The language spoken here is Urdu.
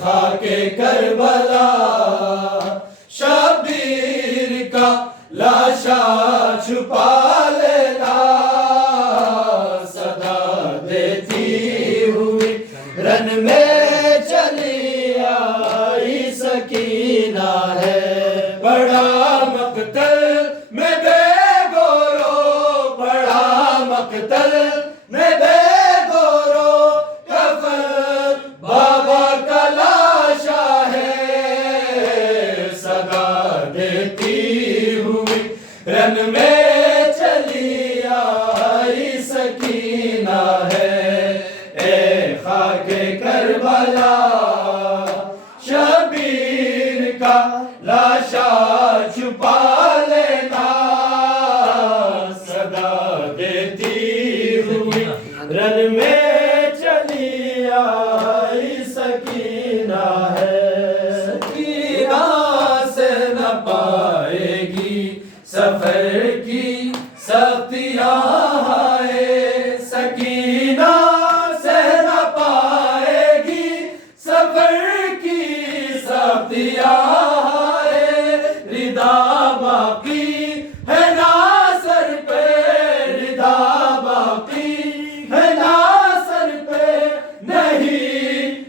خاک کربلا شبیر کا لاشا چھپا لینا صدا دیتی ہوئی رن میں چلی آئی سکینہ ہے بڑا مقتل میں بے گورو بڑا مقتل میں بے گورو کفن بابا کا لاشا ہے صدا دیتی ہوئی رن میں چلی آئی سکینہ ہے اے خاک کربلا شبیر کا لاشا چھپا لینا صدا دیتی ہوئی رن میں چلی آئی سکینہ ہے سکینہ سے نہ پائے گی سفر کی سختیاں ہائے سکینہ سے نہ پائے گی سفر کی سختیاں ہائے ردا باقی ہے نا سر پہ ردا باقی ہے نا سر پہ نہیں